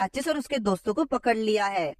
राचेस और उसके दोस्तों को पकड़ लिया है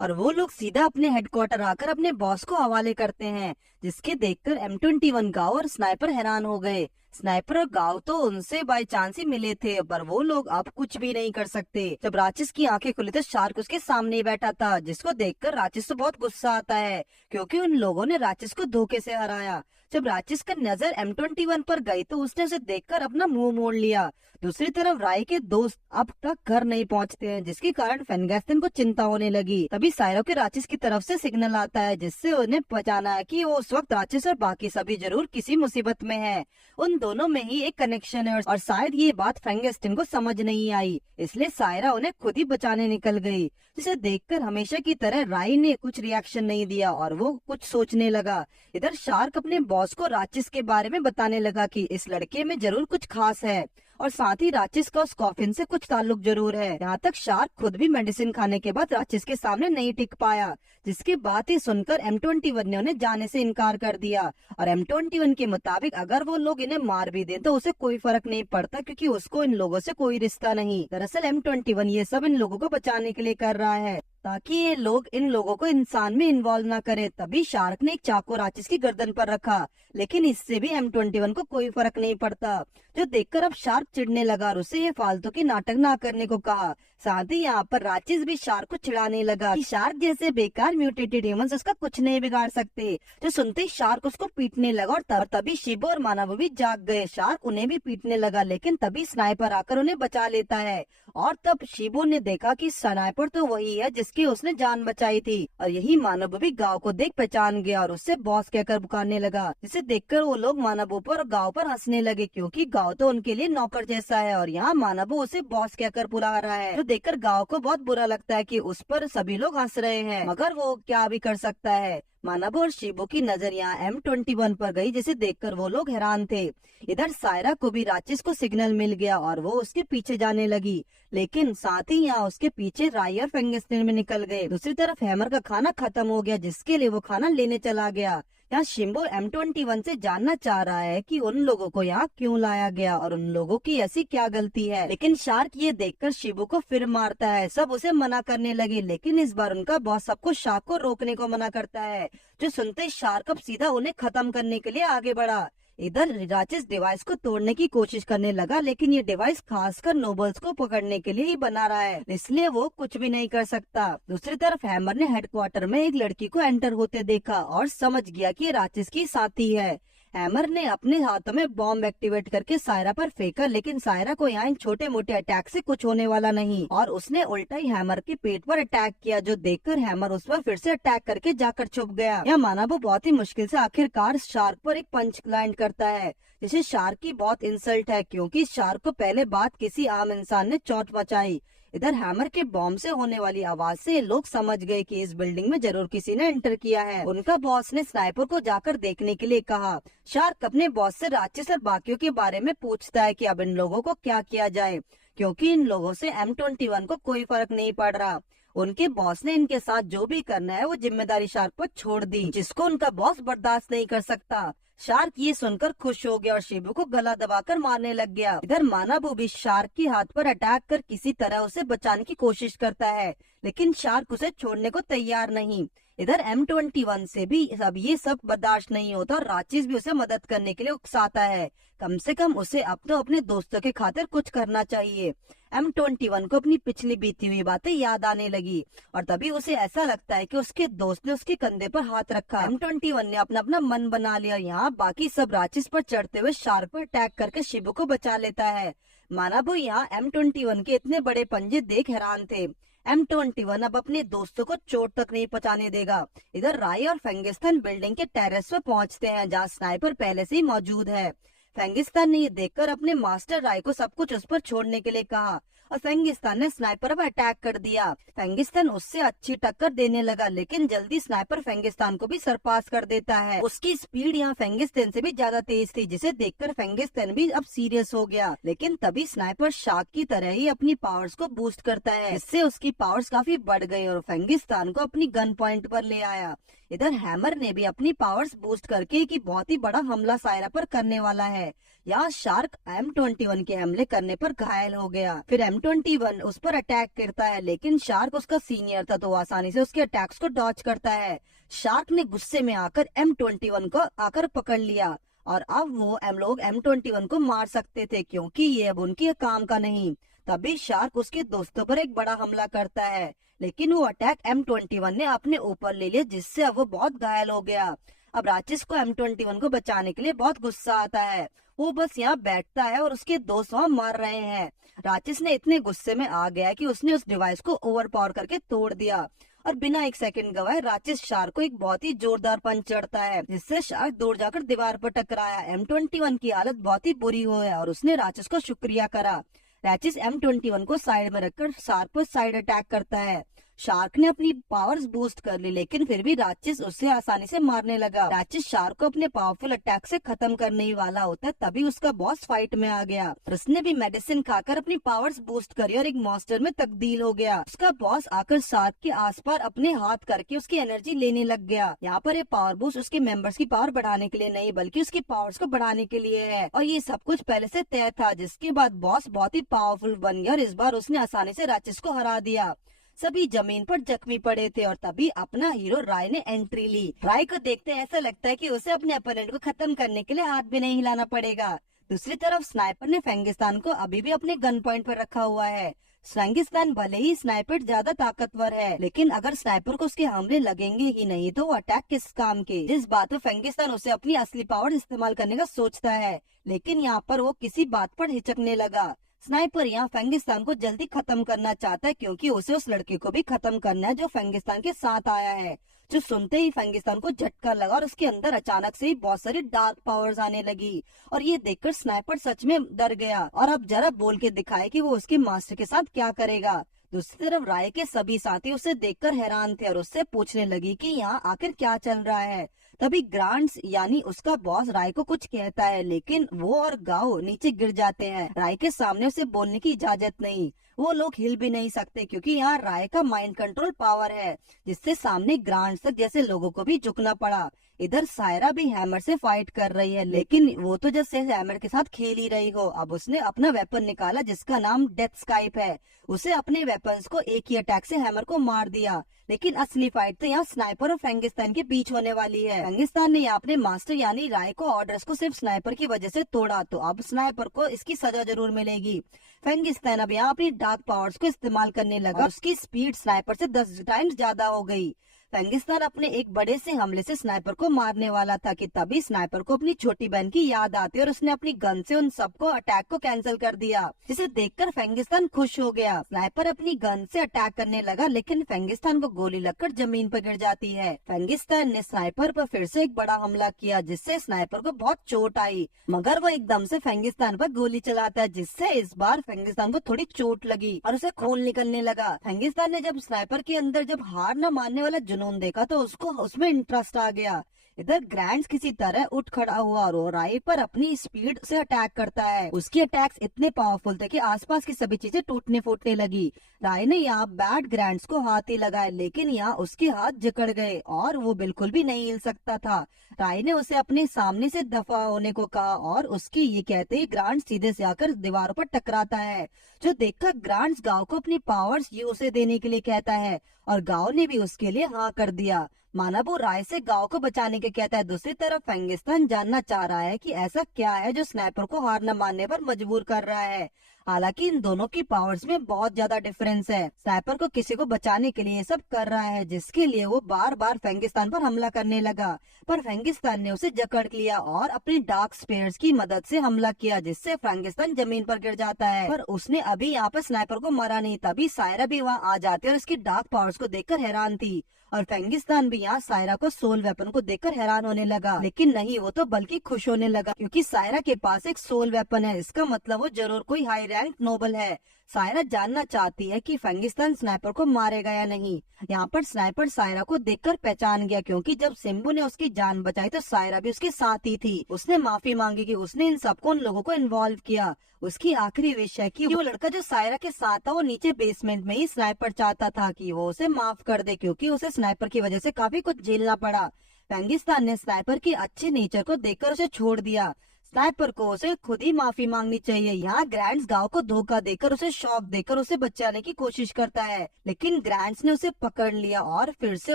और वो लोग सीधा अपने हेडक्वार्टर आकर अपने बॉस को हवाले करते हैं, जिसके देखकर M21 गांव और स्नाइपर हैरान हो गए। स्नाइपर और गांव तो उनसे बाय चांस ही मिले थे, पर वो लोग अब कुछ भी नहीं कर सकते। जब राचेस की आंखें खुली तो शार्क उसके सामने ही बैठा था, जिसको देखकर राचेस को बहुत गुस्सा आता है, क्योंकि उन लोगों ने राचेस को धोखे से हराया। जब राचेस का नजर M21 पर गई तो उसने उसे देखकर अपना मुंह मोड़ लिया। दूसरी तरफ राय के दोस्त अब तक घर नहीं पहुंचते हैं, जिसके कारण फेंगिस्तान को चिंता होने लगी। तभी साइरो के राचेस की तरफ से सिग्नल आता है, जिससे उन्हें पहचाना है कि वो उस वक्त राचेस और बाकी सभी जरूर किसी मुसीबत में है। उन दोनों में ही एक कनेक्शन है और शायद ये बात फेंगिस्तान को समझ नहीं आई, इसलिए सायरा उन्हें खुद ही बचाने निकल गई। जिसे देखकर हमेशा की तरह राय ने कुछ रिएक्शन नहीं दिया और वो कुछ सोचने लगा। इधर शार्क अपने बॉस को राचेस के बारे में बताने लगा कि इस लड़के में जरूर कुछ खास है और साथ ही राचेस का उस कॉफिन से कुछ ताल्लुक जरूर है। यहाँ तक शार्क खुद भी मेडिसिन खाने के बाद राचेस के सामने नहीं टिक पाया, जिसके बात ही सुनकर M21 ने उन्हें जाने से इनकार कर दिया। और M21 के मुताबिक अगर वो लोग इन्हें मार भी दें तो उसे कोई फर्क नहीं पड़ता, क्योंकि उसको इन लोगों से कोई रिश्ता नहीं। दरअसल M21 ये सब इन लोगों को बचाने के लिए कर रहा है, ताकि ये लोग इन लोगों को इंसान में इन्वॉल्व ना करे। तभी शार्क ने एक चाकू राचेस की गर्दन पर रखा, लेकिन इससे भी M21 को कोई फर्क नहीं पड़ता, जो देखकर अब शार्क चिढ़ने लगा और उसे ये फालतू की नाटक ना करने को कहा। साथ ही यहाँ पर राचेस भी शार्क को चिढ़ाने लगा कि शार्क जैसे बेकार म्यूटेटेड ह्यूमंस उसका कुछ नहीं बिगाड़ सकते। जो सुनते ही शार्क उसको पीटने लगा और तभी शिबो और मानव भी जाग गए। शार्क उन्हें भी पीटने लगा, लेकिन तभी स्नाइपर आकर उन्हें बचा लेता है। और तब शिबो ने देखा कि स्नाइपर तो वही है जिसकी उसने जान बचाई थी, और यही मानव भी गांव को देख पहचान गया और उससे बॉस कहकर पुकारने लगा। जिसे देखकर वो लोग मानवों पर और गांव पर हंसने लगे, क्योंकि गांव तो उनके लिए नौकर जैसा है और यहाँ मानव उसे बॉस कहकर बुला रहा है। जो देखकर गांव को बहुत बुरा लगता है कि उस पर सभी लोग हंस रहे हैं, मगर वो क्या भी कर सकता है। मानव और शिबो की नजर यहाँ M21 पर गई, जिसे देखकर वो लोग हैरान थे। इधर सायरा को भी राचेस को सिग्नल मिल गया और वो उसके पीछे जाने लगी, लेकिन साथ ही यहाँ उसके पीछे राय और फेंगिस्तान में निकल गए। दूसरी तरफ हैमर का खाना खत्म हो गया, जिसके लिए वो खाना लेने चला गया। यहाँ शिम्बो M21 से जानना चाह रहा है कि उन लोगों को यहाँ क्यों लाया गया और उन लोगों की ऐसी क्या गलती है, लेकिन शार्क ये देखकर शिबो को फिर मारता है। सब उसे मना करने लगे, लेकिन इस बार उनका बॉस सबको शार्क को रोकने को मना करता है। जो सुनते शार्क अब सीधा उन्हें खत्म करने के लिए आगे बढ़ा। इधर राचेस डिवाइस को तोड़ने की कोशिश करने लगा, लेकिन ये डिवाइस खासकर नोबल्स को पकड़ने के लिए ही बना रहा है, इसलिए वो कुछ भी नहीं कर सकता। दूसरी तरफ हैमर ने हेडक्वार्टर में एक लड़की को एंटर होते देखा और समझ गया कि ये राचेस की साथी है। हैमर ने अपने हाथों में बॉम्ब एक्टिवेट करके सायरा पर फेंका, लेकिन सायरा को यहाँ इन छोटे मोटे अटैक से कुछ होने वाला नहीं और उसने उल्टा ही हैमर के पेट पर अटैक किया, जो देखकर हैमर उस पर फिर से अटैक करके जाकर छुप गया। यह मानव बहुत ही मुश्किल से आखिरकार शार्क पर एक पंच लैंड करता है, जिसे शार्क की बहुत इंसल्ट है, क्योंकि शार्क को पहले बात किसी आम इंसान ने चोट मचाई। इधर हैमर के बॉम्ब से होने वाली आवाज से लोग समझ गए कि इस बिल्डिंग में जरूर किसी ने एंटर किया है। उनका बॉस ने स्नाइपर को जाकर देखने के लिए कहा। शार्क अपने बॉस से राचेस और बाकियों के बारे में पूछता है कि अब इन लोगों को क्या किया जाए, क्योंकि इन लोगों से M21 को कोई फर्क नहीं पड़ रहा। उनके बॉस ने इनके साथ जो भी करना है वो जिम्मेदारी शार्क पर छोड़ दी, जिसको उनका बॉस बर्दाश्त नहीं कर सकता। शार्क ये सुनकर खुश हो गया और शिबू को गला दबाकर मारने लग गया। इधर मानव भी शार्क के हाथ पर अटैक कर किसी तरह उसे बचाने की कोशिश करता है, लेकिन शार्क उसे छोड़ने को तैयार नहीं। इधर M21 से भी अब ये सब बर्दाश्त नहीं होता और राचेस भी उसे मदद करने के लिए उकसाता है। कम से कम उसे अब तो अपने दोस्तों के खातिर कुछ करना चाहिए। M21 को अपनी पिछली बीती हुई बातें याद आने लगी और तभी उसे ऐसा लगता है कि उसके दोस्त ने उसके कंधे पर हाथ रखा। M21 ने अपना अपना मन बना लिया। यहाँ बाकी सब राचेस पर चढ़ते हुए शार्क पर अटैक करके शिबू को बचा लेता है। मानव यहाँ M21 के इतने बड़े पंजे देख हैरान थे। M21 अब अपने दोस्तों को चोट तक नहीं पहुंचाने देगा। इधर राय और फेंगिस्तान बिल्डिंग के टेरेस पर पहुंचते हैं, जहां स्नाइपर पहले से ही मौजूद है। फेंगिस्तान ने ये देखकर अपने मास्टर राय को सब कुछ उस पर छोड़ने के लिए कहा और फेंगिस्तान ने स्नाइपर पर अटैक कर दिया। फेंगिस्तान उससे अच्छी टक्कर देने लगा, लेकिन जल्दी स्नाइपर फेंगिस्तान को भी सरपास कर देता है। उसकी स्पीड यहाँ फेंगिस्तान से भी ज्यादा तेज थी, जिसे देखकर फेंगिस्तान भी अब सीरियस हो गया। लेकिन तभी स्नाइपर शार्क की तरह ही अपनी पावर्स को बूस्ट करता है, इससे उसकी पावर्स काफी बढ़ गई और फेंगिस्तान को अपनी गन पॉइंट पर ले आया। इधर हैमर ने भी अपनी पावर्स बूस्ट करके एक बहुत ही बड़ा हमला सायरा पर करने वाला है। है। यहाँ शार्क M21 के हमले करने पर घायल हो गया। फिर M21 उस पर अटैक करता है, लेकिन शार्क उसका सीनियर था तो आसानी से उसके अटैक्स को डॉज करता है। शार्क ने गुस्से में आकर M21 को आकर पकड़ लिया और अब वो लोग M21 को मार सकते थे क्योंकि ये अब उनके काम का नहीं। तभी शार्क उसके दोस्तों पर एक बड़ा हमला करता है, लेकिन वो अटैक M21 ने अपने ऊपर ले लिया, जिससे अब वो बहुत घायल हो गया। अब राचिस को M21 को बचाने के लिए बहुत गुस्सा आता है। वो बस यहाँ बैठता है और उसके दोस्त वहाँ मर रहे हैं। राचिस ने इतने गुस्से में आ गया कि उसने उस डिवाइस को ओवरपावर करके तोड़ दिया और बिना एक सेकंड गवाए राचिस शार्क को एक बहुत ही जोरदार पंच चढ़ता है, जिससे शार्क दूर जाकर दीवार पर टकराया। M21 की हालत बहुत ही बुरी हो है और उसने राचिस को शुक्रिया करा। राचिस M21 को साइड में रखकर शार्क पर साइड अटैक करता है। शार्क ने अपनी पावर्स बूस्ट कर ली, लेकिन फिर भी राचिस उससे आसानी से मारने लगा। राचिस शार्क को अपने पावरफुल अटैक से खत्म करने ही वाला होता है, तभी उसका बॉस फाइट में आ गया। उसने भी मेडिसिन खाकर अपनी पावर्स बूस्ट करी और एक मॉन्स्टर में तब्दील हो गया। उसका बॉस आकर शार्क के आसपास अपने हाथ करके उसकी एनर्जी लेने लग गया। यहाँ पर ये पावर बूस्ट उसके मेंबर्स की पावर बढ़ाने के लिए नहीं, बल्कि उसकी पावर्स को बढ़ाने के लिए है और ये सब कुछ पहले से तय था। जिसके बाद बॉस बहुत ही पावरफुल बन गया और इस बार उसने आसानी से राचिस को हरा दिया। सभी जमीन पर जख्मी पड़े थे और तभी अपना हीरो राय ने एंट्री ली। राय को देखते ऐसा लगता है कि उसे अपने अपोनेंट को खत्म करने के लिए हाथ भी नहीं हिलाना पड़ेगा। दूसरी तरफ स्नाइपर ने फेंगिस्तान को अभी भी अपने गन पॉइंट पर रखा हुआ है। फेंगिस्तान भले ही स्नाइपर ज्यादा ताकतवर है, लेकिन अगर स्नाइपर को उसके हमले लगेंगे ही नहीं तो वो अटैक किस काम के। जिस बात पर फेंगिस्तान उसे अपनी असली पावर इस्तेमाल करने का सोचता है, लेकिन यहाँ पर वो किसी बात पर हिचकने लगा। स्नाइपर यहाँ फेंगिस्तान को जल्दी खत्म करना चाहता है क्योंकि उसे उस लड़के को भी खत्म करना है जो फेंगिस्तान के साथ आया है। जो सुनते ही फेंगिस्तान को झटका लगा और उसके अंदर अचानक से ही बहुत सारी डार्क पावर्स आने लगी और ये देखकर स्नाइपर सच में डर गया और अब जरा बोल के दिखाए कि वो उसके मास्टर के साथ क्या करेगा। दूसरी तरफ राय के सभी साथी उसे देखकर हैरान थे और उससे पूछने लगी कि यहाँ आखिर क्या चल रहा है। तभी ग्रांट्स यानी उसका बॉस राय को कुछ कहता है, लेकिन वो और गाओ नीचे गिर जाते हैं। राय के सामने उसे बोलने की इजाजत नहीं, वो लोग हिल भी नहीं सकते क्योंकि यहाँ राय का माइंड कंट्रोल पावर है, जिससे सामने ग्रांट्स तक जैसे लोगों को भी झुकना पड़ा। इधर सायरा भी हैमर से फाइट कर रही है, लेकिन वो तो जैसे हैमर के साथ खेल ही रही हो। अब उसने अपना वेपन निकाला जिसका नाम डेथ स्काइप है। उसे अपने वेपन्स को एक ही अटैक से हैमर को मार दिया, लेकिन असली फाइट तो यहाँ स्नाइपर और फेंगिस्तान के बीच होने वाली है। फेंगिस्तान ने यहाँ अपने मास्टर यानी राय को ऑर्डर्स को सिर्फ स्नाइपर की वजह से तोड़ा, तो अब स्नाइपर को इसकी सजा जरूर मिलेगी। फेंगिस्तान अब यहाँ अपनी डार्क पावर्स को इस्तेमाल करने लगा। उसकी स्पीड स्नाइपर से 10 टाइम्स ज्यादा हो गई। फेंगिस्तान अपने एक बड़े से हमले से स्नाइपर को मारने वाला था कि तभी स्नाइपर को अपनी छोटी बहन की याद आती और उसने अपनी गन से उन सबको अटैक को कैंसिल कर दिया, जिसे देखकर फेंगिस्तान खुश हो गया। स्नाइपर अपनी गन से अटैक करने लगा, लेकिन फेंगिस्तान को गोली लगकर जमीन पर गिर जाती है। फेंगिस्तान ने स्नाइपर पर फिर से एक बड़ा हमला किया, जिससे स्नाइपर को बहुत चोट आई, मगर वो एकदम से फेंगिस्तान पर गोली चलाता है, जिससे इस बार फेंगिस्तान को थोड़ी चोट लगी और उसे खून निकलने लगा। फेंगिस्तान ने जब स्नाइपर के अंदर जब हार न मानने वाला जुनून देखा तो उसको उसमें इंटरेस्ट आ गया। इधर ग्रैंड्स किसी तरह उठ खड़ा हुआ और राय पर अपनी स्पीड से अटैक करता है। उसके अटैक्स इतने पावरफुल थे कि आसपास की सभी चीजें टूटने फूटने लगी। राय ने यहाँ बैड ग्रैंड्स को हाथ ही लगाए, लेकिन यहाँ उसके हाथ जकड़ गए और वो बिल्कुल भी नहीं हिल सकता था। राय ने उसे अपने सामने से दफा होने को कहा और उसकी ये कहते ही ग्रांड सीधे से आकर दीवारों पर टकराता है, जो देखकर ग्रांड्स गांव को अपनी पावर्स ये उसे देने के लिए कहता है और गांव ने भी उसके लिए हाँ कर दिया, माना वो राय से गांव को बचाने के कहता है। दूसरी तरफ फेंगिस्तान जानना चाह रहा है कि ऐसा क्या है जो स्नाइपर को हार न मानने पर मजबूर कर रहा है। हालांकि इन दोनों की पावर्स में बहुत ज्यादा डिफरेंस है। स्नाइपर को किसी को बचाने के लिए सब कर रहा है, जिसके लिए वो बार बार फेंगिस्तान पर हमला करने लगा, पर फेंगिस्तान ने उसे जकड़ लिया और अपनी डार्क स्पेयर्स की मदद से हमला किया, जिससे फेंगिस्तान जमीन पर गिर जाता है। पर उसने अभी यहाँ पर स्नाइपर को मारा नहीं। तभी सायरा भी वहाँ आ जाती है और उसकी डार्क पावर्स को देखकर हैरान थी और फेंगिस्तान भी यहाँ सायरा को सोल वेपन को देखकर हैरान होने लगा, लेकिन नहीं, वो तो बल्कि खुश होने लगा क्योंकि सायरा के पास एक सोल वेपन है। इसका मतलब वो जरूर कोई हाई रैंक नोबल है। सायरा जानना चाहती है कि फेंगिस्तान स्नाइपर को मारेगा या नहीं। यहाँ पर स्नाइपर सायरा को देखकर पहचान गया क्योंकि जब सिम्बू ने उसकी जान बचाई तो सायरा भी उसके साथ ही थी। उसने माफी मांगी कि उसने इन सबको उन लोगों को इन्वॉल्व किया। उसकी आखिरी विश है कि वो लड़का जो सायरा के साथ था वो नीचे बेसमेंट में ही स्नाइपर चाहता था कि वो उसे माफ कर दे क्योंकि उसे स्नाइपर की वजह से काफी कुछ झेलना पड़ा। फेंगिस्तान ने स्नाइपर के अच्छे नेचर को देखकर उसे छोड़ दिया। स्नाइपर को उसे खुद ही माफी मांगनी चाहिए। यहाँ ग्रैंड्स गांव को धोखा देकर उसे शॉक देकर उसे बचाने की कोशिश करता है, लेकिन ग्रैंड्स ने उसे पकड़ लिया और फिर से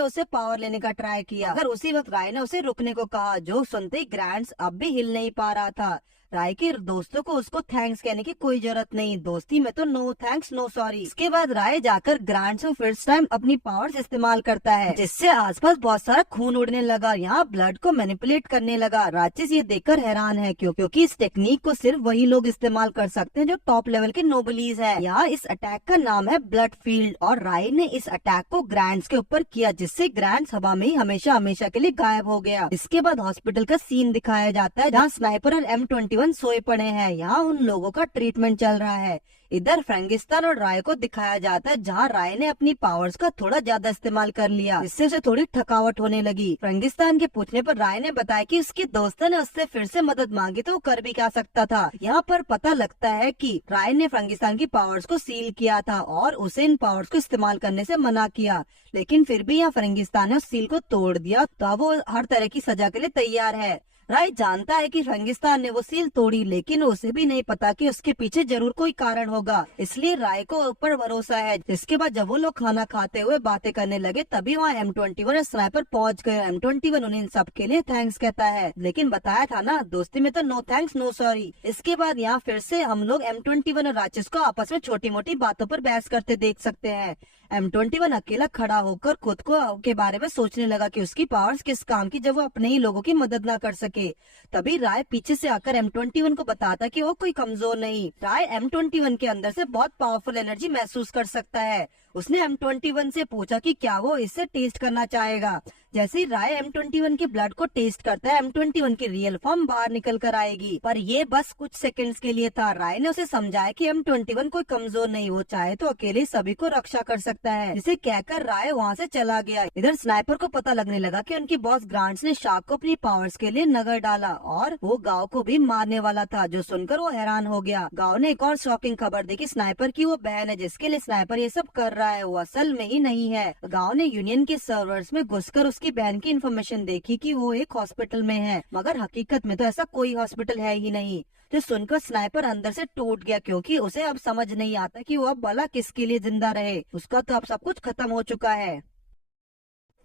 उसे पावर लेने का ट्राई किया। अगर उसी वक्त राय ने उसे रुकने को कहा, जो सुनते ही ग्रैंड्स अब भी हिल नहीं पा रहा था। राय के दोस्तों को उसको थैंक्स कहने की कोई जरूरत नहीं, दोस्ती में तो नो थैंक्स नो सॉरी। इसके बाद राय जाकर ग्रैंड्स में फर्स्ट टाइम अपनी पावर्स इस्तेमाल करता है, जिससे आसपास बहुत सारा खून उड़ने लगा। यहाँ ब्लड को मैनिपुलेट करने लगा। राक्षस ये देखकर हैरान है क्योंकि इस टेक्निक को सिर्फ वही लोग इस्तेमाल कर सकते हैं जो टॉप लेवल के नोबलीज है। यहाँ इस अटैक का नाम है ब्लड फील्ड और राय ने इस अटैक को ग्रैंड्स के ऊपर किया, जिससे ग्रैंड्स हवा में ही हमेशा हमेशा के लिए गायब हो गया। इसके बाद हॉस्पिटल का सीन दिखाया जाता है जहाँ स्नाइपर और M21 सोए पड़े हैं। यहाँ उन लोगों का ट्रीटमेंट चल रहा है। इधर फ्रैंगिस्तान और राय को दिखाया जाता है जहाँ राय ने अपनी पावर्स का थोड़ा ज्यादा इस्तेमाल कर लिया, जिससे उसे थोड़ी थकावट होने लगी। फ्रैंगिस्तान के पूछने पर राय ने बताया कि उसके दोस्तों ने उससे फिर से मदद मांगी तो वो कर भी क्या सकता था। यहाँ पर पता लगता है कि राय ने फ्रैंगिस्तान की पावर्स को सील किया था और उसे इन पावर्स को इस्तेमाल करने से मना किया, लेकिन फिर भी यहाँ फ्रैंगिस्तान ने उस सील को तोड़ दिया, तो वो हर तरह की सजा के लिए तैयार है। राय जानता है कि फ्रैंगिस्तान ने वो सील तोड़ी, लेकिन उसे भी नहीं पता कि उसके पीछे जरूर कोई कारण होगा, इसलिए राय को ऊपर भरोसा है। जिसके बाद जब वो लोग खाना खाते हुए बातें करने लगे तभी वहाँ M21 और स्नाइपर पहुंच गए। M21 उन्हें इन सब के लिए थैंक्स कहता है, लेकिन बताया था ना दोस्ती में तो नो थैंक्स नो सॉरी। इसके बाद यहाँ फिर से हम लोग M21 और राक्षस को आपस में छोटी मोटी बातों पर बहस करते देख सकते हैं। M21 अकेला खड़ा होकर खुद को के बारे में सोचने लगा कि उसकी पावर्स किस काम की जब वो अपने ही लोगों की मदद ना कर सके। तभी राय पीछे से आकर M21 को बताता कि वो कोई कमजोर नहीं। राय M21 के अंदर से बहुत पावरफुल एनर्जी महसूस कर सकता है। उसने M21 से पूछा कि क्या वो इसे टेस्ट करना चाहेगा। जैसे ही राय M21 के ब्लड को टेस्ट करता है, M21 की रियल फॉर्म बाहर निकल कर आएगी, पर ये बस कुछ सेकंड्स के लिए था। राय ने उसे समझाया कि M21 कोई कमजोर नहीं, वो चाहे तो अकेले सभी को रक्षा कर सकता है। जिसे कहकर राय वहाँ से चला गया। इधर स्नाइपर को पता लगने लगा कि उनकी बॉस ग्रांट्स ने शार्क को अपनी पावर्स के लिए नगर डाला और वो गाँव को भी मारने वाला था, जो सुनकर वो हैरान हो गया। गाँव ने एक और शॉकिंग खबर दी कि स्नाइपर की वो बहन है जिसके लिए स्नाइपर ये सब कर रहा है, वो असल में ही नहीं है। गाँव ने यूनियन के सर्वर्स में घुसकर उसकी बहन की इन्फॉर्मेशन देखी कि वो एक हॉस्पिटल में है, मगर हकीकत में तो ऐसा कोई हॉस्पिटल है ही नहीं। तो सुनकर स्नाइपर अंदर से टूट गया क्योंकि उसे अब समझ नहीं आता कि वो अब भला किसके लिए जिंदा रहे। उसका तो अब सब कुछ खत्म हो चुका है।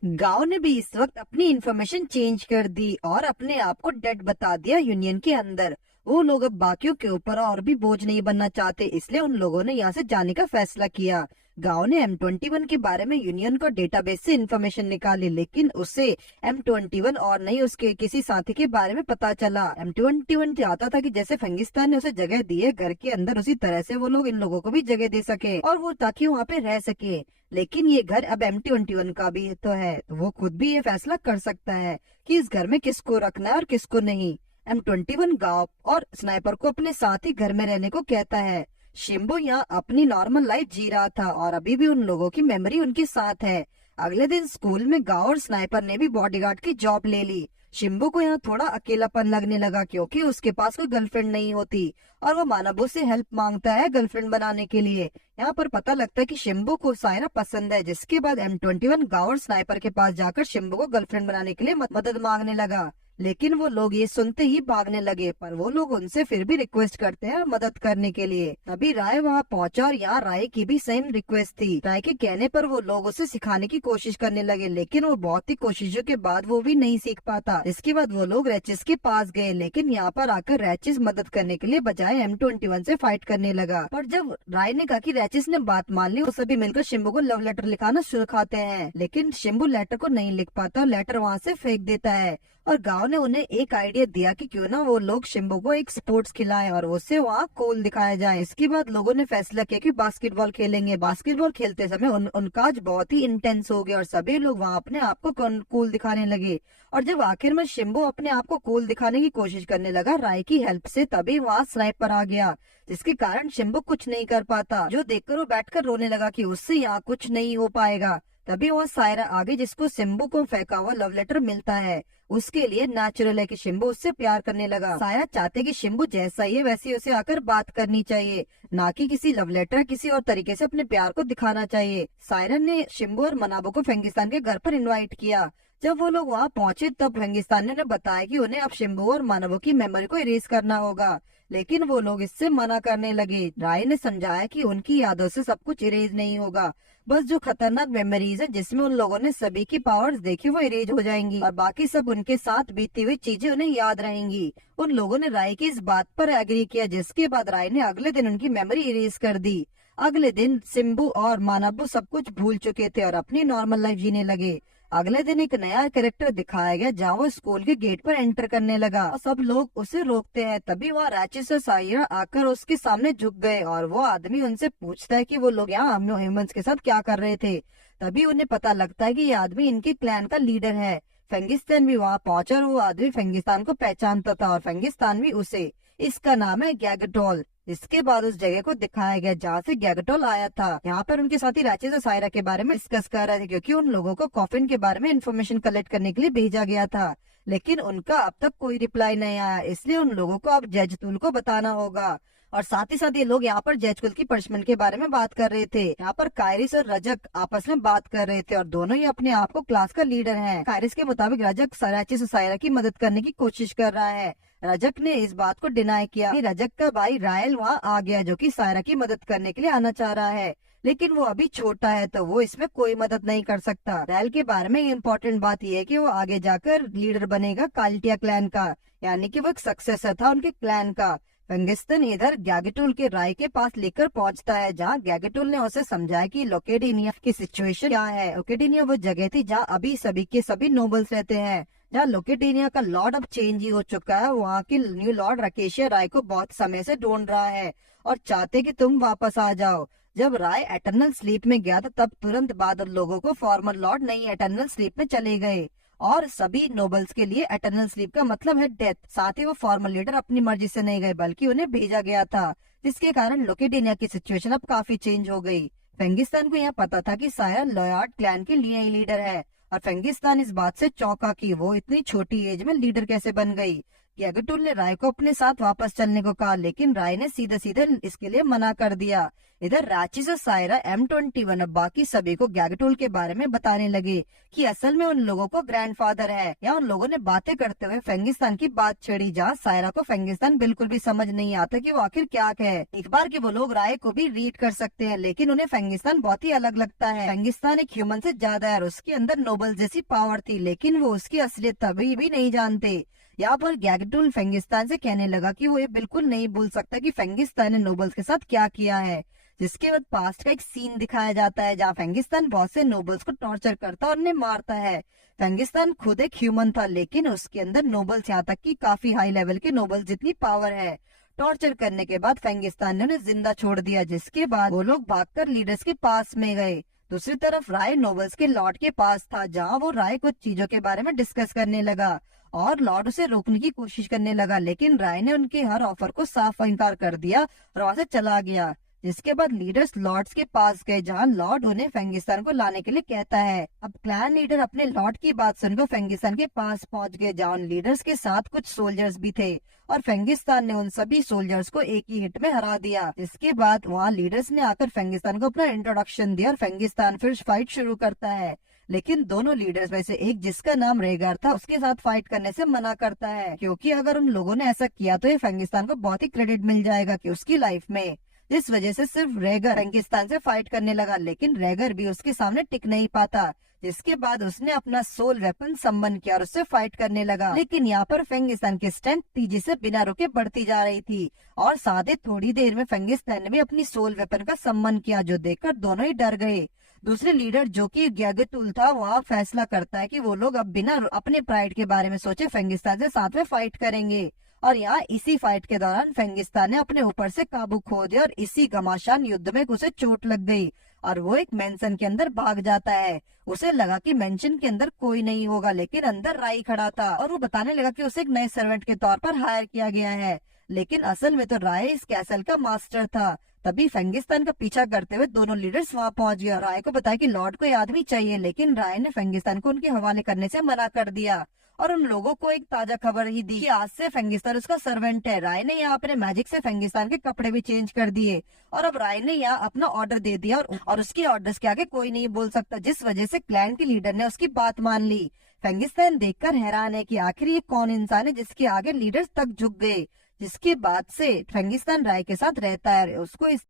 गांव ने भी इस वक्त अपनी इन्फॉर्मेशन चेंज कर दी और अपने आप को डेड बता दिया यूनियन के अंदर। वो लोग अब बाकियों के ऊपर और भी बोझ नहीं बनना चाहते, इसलिए उन लोगों ने यहाँ से जाने का फैसला किया। गांव ने M21 के बारे में यूनियन को डेटाबेस से इन्फॉर्मेशन निकाली, लेकिन उससे M21 और नहीं उसके किसी साथी के बारे में पता चला। M21 चाहता था कि जैसे फ्रैंगिस्तान ने उसे जगह दी है घर के अंदर, उसी तरह से वो लोग इन लोगों को भी जगह दे सके और वो ताकि वहाँ पे रह सके। लेकिन ये घर अब M21 का भी तो है, तो वो खुद भी ये फैसला कर सकता है कि इस घर में किसको रखना है और किसको नहीं। M21 गांव और स्नाइपर को अपने साथ ही घर में रहने को कहता है। शिम्बो यहाँ अपनी नॉर्मल लाइफ जी रहा था और अभी भी उन लोगों की मेमोरी उनके साथ है। अगले दिन स्कूल में गांव और स्नाइपर ने भी बॉडीगार्ड की जॉब ले ली। शिम्बो को यहाँ थोड़ा अकेलापन लगने लगा क्योंकि उसके पास कोई गर्लफ्रेंड नहीं होती और वो मानबो से हेल्प मांगता है गर्लफ्रेंड बनाने के लिए। यहाँ पर पता लगता है कि शिम्बो को सायरा पसंद है, जिसके बाद M21 गांव और स्नाइपर के पास जाकर शिम्बो को गर्लफ्रेंड बनाने के लिए मदद मांगने लगा। लेकिन वो लोग ये सुनते ही भागने लगे, पर वो लोग उनसे फिर भी रिक्वेस्ट करते हैं मदद करने के लिए। तभी राय वहाँ पहुंचा और यहाँ राय की भी सेम रिक्वेस्ट थी। राय के कहने पर वो लोग उसे सिखाने की कोशिश करने लगे, लेकिन वो बहुत ही कोशिशों के बाद वो भी नहीं सीख पाता। इसके बाद वो लोग रैचिस के पास गए, लेकिन यहाँ पर आकर रैचिस मदद करने के लिए बजाय M21 से फाइट करने लगा। पर जब राय ने कहा कि रैचिस ने बात मान ली, वो सभी मिलकर शिम्बू को लव लेटर लिखाना शुरू करते हैं, लेकिन शिम्बू लेटर को नहीं लिख पाता और लेटर वहाँ से फेंक देता है। और गांव ने उन्हें एक आइडिया दिया कि क्यों ना वो लोग शिम्बू को एक स्पोर्ट्स खिलाएं और उससे वहाँ कूल दिखाया जाए। इसके बाद लोगों ने फैसला किया कि बास्केटबॉल खेलेंगे। बास्केटबॉल खेलते समय उनका आज बहुत ही इंटेंस हो गया और सभी लोग वहाँ अपने आप को कूल दिखाने लगे। और जब आखिर में शिम्बू अपने आप को कूल दिखाने की कोशिश करने लगा राय की हेल्प से, तभी वहाँ स्नाइपर आ गया, जिसके कारण शिम्बू कुछ नहीं कर पाता, जो देखकर वो बैठकर रोने लगा कि उससे यहाँ कुछ नहीं हो पाएगा। तभी वहाँ सायरा आ गई, जिसको शिम्बू को फेंका हुआ लव लेटर मिलता है। उसके लिए नेचुरल है कि शिम्बू उससे प्यार करने लगा। सायरा चाहते कि शिम्बू जैसा ही है वैसे उसे आकर बात करनी चाहिए, ना कि किसी लव लेटर किसी और तरीके से अपने प्यार को दिखाना चाहिए। सायरा ने शिम्बू और मनाबो को फ्रैंगिस्तान के घर पर इनवाइट किया, जब वो लोग वहाँ पहुंचे तब फेंगिस्तानी ने बताया कि उन्हें अब शिम्बू और मानवों की मेमोरी को इरेज करना होगा, लेकिन वो लोग इससे मना करने लगे। राय ने समझाया कि उनकी यादों से सब कुछ इरेज नहीं होगा, बस जो खतरनाक मेमोरीज है जिसमें उन लोगों ने सभी की पावर्स देखी वो इरेज हो जाएंगी और बाकी सब उनके साथ बीती हुई चीजें उन्हें याद रहेंगी। उन लोगों ने राय की इस बात पर एग्री किया, जिसके बाद राय ने अगले दिन उनकी मेमोरी इरेज कर दी। अगले दिन सिम्बू और मानबू सब कुछ भूल चुके थे और अपनी नॉर्मल लाइफ जीने लगे। अगले दिन एक नया कैरेक्टर दिखाया गया जहाँ वो स्कूल के गेट पर एंटर करने लगा और सब लोग उसे रोकते हैं। तभी वहाँ रैचिस और साइरा आकर उसके सामने झुक गए और वो आदमी उनसे पूछता है कि वो लोग यहाँ ह्यूमंस के साथ क्या कर रहे थे। तभी उन्हें पता लगता है कि ये आदमी इनके क्लैन का लीडर है। फेंगिस्तान भी वहाँ पहुंचा और वो आदमी फेंगिस्तान को पहचानता था और फेंगिस्तान भी उसे। इसका नाम है गैगटोल। इसके बाद उस जगह को दिखाया गया जहाँ से गैगटोल आया था। यहाँ पर उनके साथी रैचेस और सायरा के बारे में डिस्कस कर रहे थे, क्योंकि उन लोगों को कॉफिन के बारे में इन्फॉर्मेशन कलेक्ट करने के लिए भेजा गया था, लेकिन उनका अब तक कोई रिप्लाई नहीं आया। इसलिए उन लोगों को अब जजतुल को बताना होगा। और साथ ही साथ ये लोग यहाँ पर जजकुल की पनिशमेंट के बारे में बात कर रहे थे। यहाँ पर कायरिस और रजक आपस में बात कर रहे थे और दोनों ही अपने आप को क्लास का लीडर हैं। कायरिस के मुताबिक रजक रैचेस और सायरा की मदद करने की कोशिश कर रहा है। रजक ने इस बात को डिनाई किया कि रजक का भाई रायल वहाँ आ गया जो कि सायरा की मदद करने के लिए आना चाह रहा है, लेकिन वो अभी छोटा है तो वो इसमें कोई मदद नहीं कर सकता। रायल के बारे में इम्पोर्टेंट बात यह है कि वो आगे जाकर लीडर बनेगा काल्टिया क्लैन का, यानी कि वो एक सक्सेसर था उनके क्लैन का। फेंगिस्तान इधर गैगटुल के राय के पास लेकर पहुंचता है, जहां गैगटुल ने उसे समझाया कि लोकेडिनिया की सिचुएशन क्या है। लोकेडिनिया वो जगह थी जहां अभी सभी के सभी नोबल्स रहते हैं। जहाँ लोकेडिनिया का लॉर्ड अब चेंज ही हो चुका है। वहाँ की न्यू लॉर्ड राकेशिया राय को बहुत समय से ढूंढ रहा है और चाहते कि तुम वापस आ जाओ। जब राय एटर्नल स्लीप में गया था तब तुरंत बाद उन लोगों को फॉर्मर लॉर्ड नहीं एटर्नल स्लीप में चले गए और सभी नोबल्स के लिए एटर्नल स्लीप का मतलब है डेथ। साथ ही वो फॉर्मर लीडर अपनी मर्जी से नहीं गए बल्कि उन्हें भेजा गया था, जिसके कारण लोकेडिनिया की सिचुएशन अब काफी चेंज हो गई। फेंगिस्तान को यह पता था कि सायरा लॉयड क्लैन की लिए लीडर है और फेंगिस्तान इस बात से चौंका कि वो इतनी छोटी एज में लीडर कैसे बन गई। गैगटुल ने राय को अपने साथ वापस चलने को कहा, लेकिन राय ने सीधे सीधे इसके लिए मना कर दिया। इधर रैचिस और सायरा M21 और बाकी सभी को गैगटुल के बारे में बताने लगे कि असल में उन लोगों को ग्रैंडफादर है। या उन लोगों ने बातें करते हुए फेंगिस्तान की बात छेड़ी, जहाँ सायरा को फेंगिस्तान बिल्कुल भी समझ नहीं आता कि वो आखिर क्या है। एक बार कि वो लोग राय को भी रीड कर सकते हैं, लेकिन उन्हें फेंगिस्तान बहुत ही अलग लगता है। फेंगिस्तान एक ह्यूमन से ज्यादा है और उसके अंदर नोबल जैसी पावर थी, लेकिन वो उसकी असलियत तभी भी नहीं जानते। यहाँ पर गैगटुल फेंगिस्तान से कहने लगा कि वो ये बिल्कुल नहीं भूल सकता कि फेंगिस्तान ने नोबल्स के साथ क्या किया है। जिसके बाद पास्ट का एक सीन दिखाया जाता है जहाँ फेंगिस्तान बहुत से नोबल्स को टॉर्चर करता और उन्हें मारता है। फेंगिस्तान खुद एक ह्यूमन था, लेकिन उसके अंदर नोबल्स यहाँ तक कि काफी हाई लेवल के नोबल्स जितनी पावर है। टॉर्चर करने के बाद फेंगिस्तान ने उन्हें जिंदा छोड़ दिया, जिसके बाद वो लोग भागकर लीडर्स के पास में गए। दूसरी तरफ राय नोबल्स के लॉर्ड के पास था, जहाँ वो राय कुछ चीजों के बारे में डिस्कस करने लगा और लॉर्ड उसे रोकने की कोशिश करने लगा, लेकिन राय ने उनके हर ऑफर को साफ इनकार कर दिया और वहां से चला गया। जिसके बाद लीडर्स लॉर्ड्स के पास गए, जहां लॉर्ड उन्हें फेंगिस्तान को लाने के लिए कहता है। अब क्लैन लीडर अपने लॉर्ड की बात सुनकर फेंगिस्तान के पास पहुंच गए, जहां लीडर्स के साथ कुछ सोल्जर्स भी थे और फेंगिस्तान ने उन सभी सोल्जर्स को एक ही हिट में हरा दिया। इसके बाद वहां लीडर्स ने आकर फेंगिस्तान को अपना इंट्रोडक्शन दिया और फेंगिस्तान फिर फाइट शुरू करता है, लेकिन दोनों लीडर्स में से एक, जिसका नाम रेगर था, उसके साथ फाइट करने से मना करता है, क्योंकि अगर उन लोगों ने ऐसा किया तो ये फेंगिस्तान को बहुत ही क्रेडिट मिल जाएगा कि उसकी लाइफ में। इस वजह से सिर्फ रेगर फेंगिस्तान से फाइट करने लगा, लेकिन रेगर भी उसके सामने टिक नहीं पाता। जिसके बाद उसने अपना सोल वेपन सम्मन किया और उससे फाइट करने लगा। लेकिन यहाँ पर फेंगिस्तान की स्ट्रेंथ तेजी से बिना रुके बढ़ती जा रही थी और साथ ही थोड़ी देर में फेंगिस्तान ने भी अपनी सोल वेपन का सम्मन किया, जो देखकर दोनों ही डर गए। दूसरे लीडर जो कि गैगटुल था, वह फैसला करता है कि वो लोग अब बिना अपने प्राइड के बारे में सोचे फेंगिस्तान से साथ में फाइट करेंगे। और यहाँ इसी फाइट के दौरान फेंगिस्तान ने अपने ऊपर से काबू खो दिया और इसी घमासान युद्ध में उसे चोट लग गई और वो एक मेंशन के अंदर भाग जाता है। उसे लगा कि मेंशन के अंदर कोई नहीं होगा, लेकिन अंदर राई खड़ा था और वो बताने लगा कि उसे एक नए सर्वेंट के तौर पर हायर किया गया है, लेकिन असल में तो राय इस कैसल का मास्टर था। तभी फेंगिस्तान का पीछा करते हुए दोनों लीडर्स वहाँ पहुंच गए। राय को बताया कि लॉर्ड को ये आदमी चाहिए, लेकिन राय ने फेंगिस्तान को उनके हवाले करने से मना कर दिया और उन लोगों को एक ताजा खबर ही दी कि आज से फेंगिस्तान उसका सर्वेंट है। राय ने यहाँ अपने मैजिक से फेंगिस्तान के कपड़े भी चेंज कर दिए और अब राय ने यहाँ अपना ऑर्डर दे दिया और उसके ऑर्डर्स के आगे कोई नहीं बोल सकता, जिस वजह से क्लैन के लीडर ने उसकी बात मान ली। फेंगिस्तान देखकर हैरान है कि आखिर ये कौन इंसान है जिसके आगे लीडर्स तक झुक गए, जिसके बाद से फेंगिस्तान राय के साथ रहता है। उसको इस